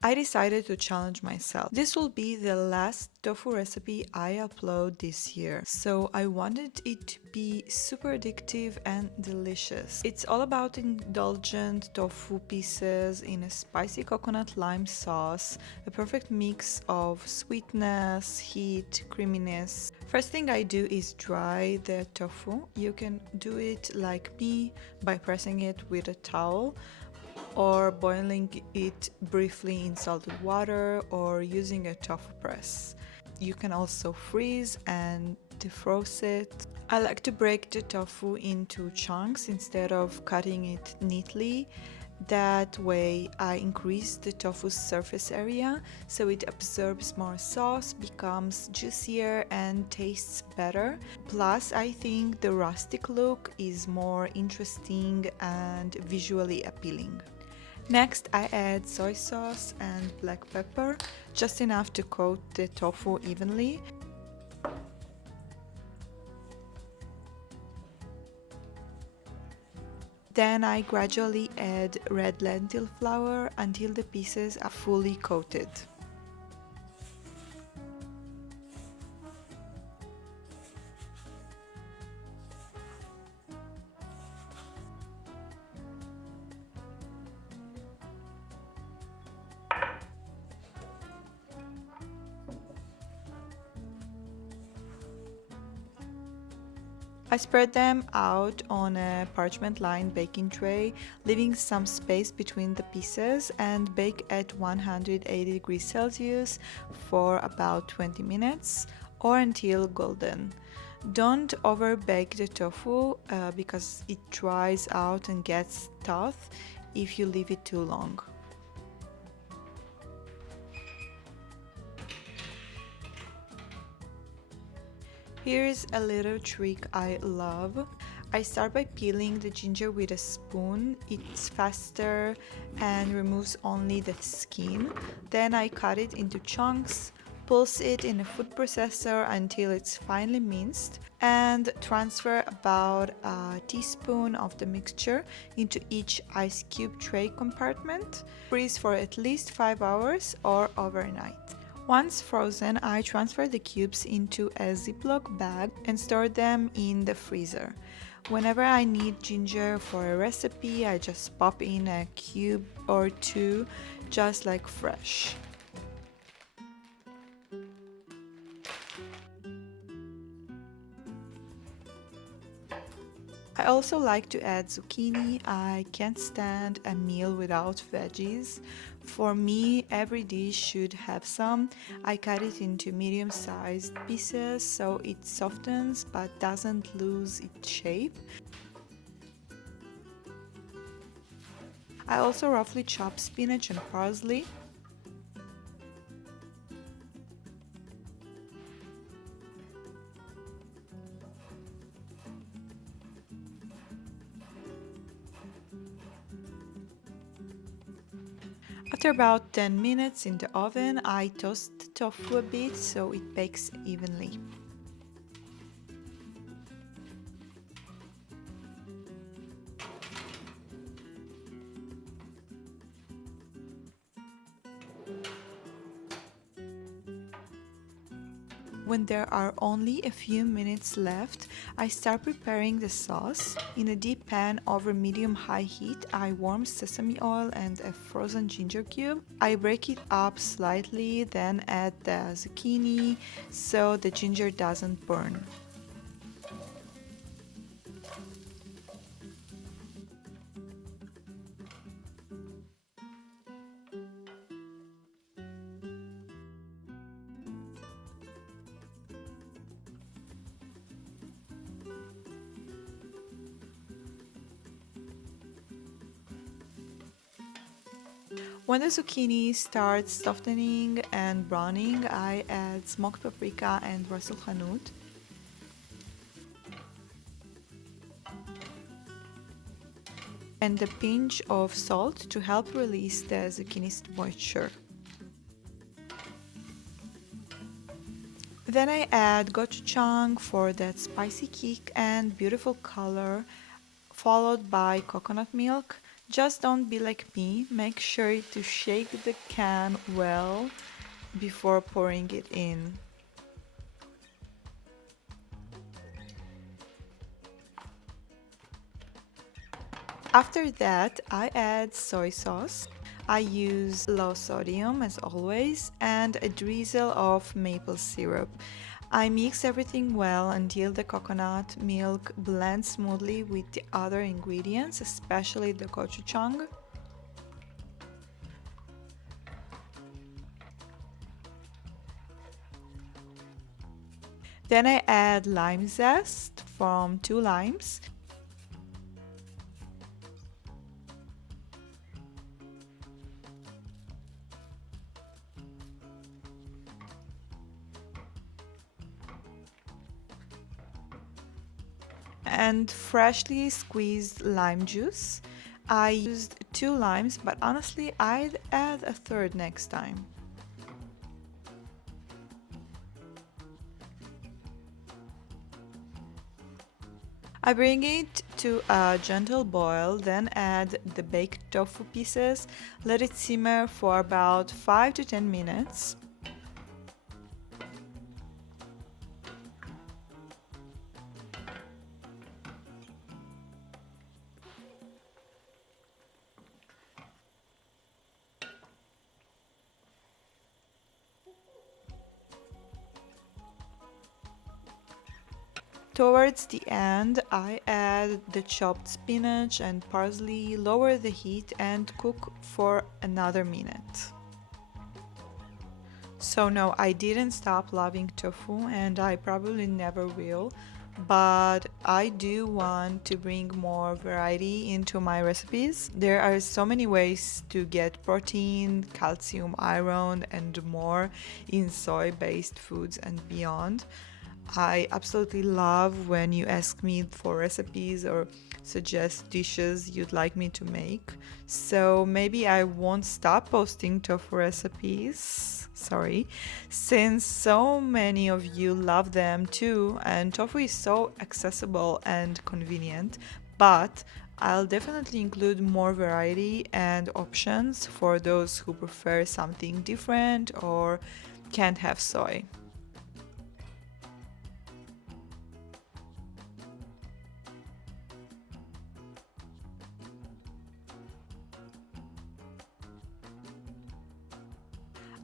I decided to challenge myself. This will be the last tofu recipe I upload this year, so I wanted it to be super addictive and delicious. It's all about indulgent tofu pieces in a spicy coconut lime sauce, a perfect mix of sweetness, heat, creaminess. First thing I do is dry the tofu. You can do it like me by pressing it with a towel or boiling it briefly in salted water or using a tofu press. You can also freeze and defrost it. I like to break the tofu into chunks instead of cutting it neatly. That way I increase the tofu's surface area so it absorbs more sauce, becomes juicier and tastes better. Plus I think the rustic look is more interesting and visually appealing. Next, I add soy sauce and black pepper, just enough to coat the tofu evenly. Then I gradually add red lentil flour until the pieces are fully coated. I spread them out on a parchment-lined baking tray, leaving some space between the pieces, and bake at 180 degrees Celsius for about 20 minutes or until golden. Don't over bake the tofu because it dries out and gets tough if you leave it too long. Here's a little trick I love. I start by peeling the ginger with a spoon. It's faster and removes only the skin. Then I cut it into chunks, pulse it in a food processor until it's finely minced, and transfer about a teaspoon of the mixture into each ice cube tray compartment. Freeze for at least 5 hours or overnight. Once frozen, I transfer the cubes into a Ziploc bag and store them in the freezer. Whenever I need ginger for a recipe, I just pop in a cube or two, just like fresh. I also like to add zucchini. I can't stand a meal without veggies. For me, every dish should have some. I cut it into medium-sized pieces so it softens but doesn't lose its shape. I also roughly chop spinach and parsley. After about 10 minutes in the oven, I toast the tofu a bit so it bakes evenly. When there are only a few minutes left, I start preparing the sauce. In a deep pan over medium-high heat, I warm sesame oil and a frozen ginger cube. I break it up slightly, then add the zucchini so the ginger doesn't burn. When the zucchini starts softening and browning, I add smoked paprika and Ras el Hanout. And a pinch of salt to help release the zucchini's moisture. Then I add gochujang for that spicy kick and beautiful color, followed by coconut milk. Just don't be like me. Make sure to shake the can well before pouring it in. After that, I add soy sauce. I use low sodium as always and a drizzle of maple syrup. I mix everything well until the coconut milk blends smoothly with the other ingredients, especially the gochujang. Then I add lime zest from 2 limes. And freshly squeezed lime juice. I used 2 limes, but honestly, I'd add a third next time. I bring it to a gentle boil, then add the baked tofu pieces. Let it simmer for about 5 to 10 minutes. Towards the end, I add the chopped spinach and parsley, lower the heat and cook for another minute. So no, I didn't stop loving tofu and I probably never will, but I do want to bring more variety into my recipes. There are so many ways to get protein, calcium, iron and more in soy-based foods and beyond. I absolutely love when you ask me for recipes or suggest dishes you'd like me to make. So maybe I won't stop posting tofu recipes. Sorry, since so many of you love them too, and tofu is so accessible and convenient. But I'll definitely include more variety and options for those who prefer something different or can't have soy.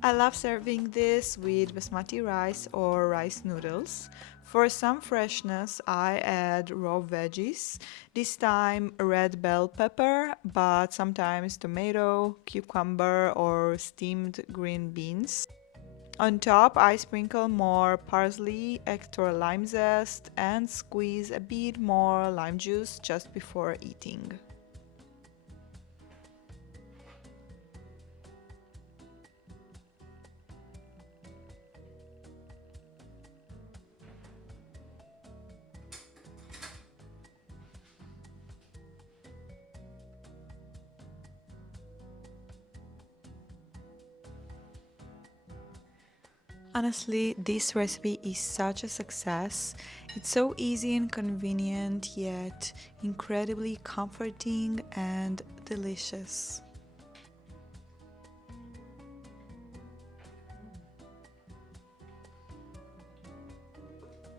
I love serving this with basmati rice or rice noodles. For some freshness, I add raw veggies, this time red bell pepper, but sometimes tomato, cucumber, or steamed green beans. On top, I sprinkle more parsley, extra lime zest, and squeeze a bit more lime juice just before eating. Honestly, this recipe is such a success. It's so easy and convenient, yet incredibly comforting and delicious.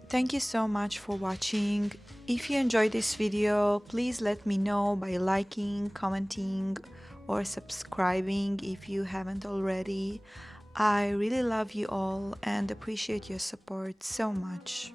Thank you so much for watching. If you enjoyed this video, please let me know by liking, commenting, or subscribing if you haven't already. I really love you all and appreciate your support so much.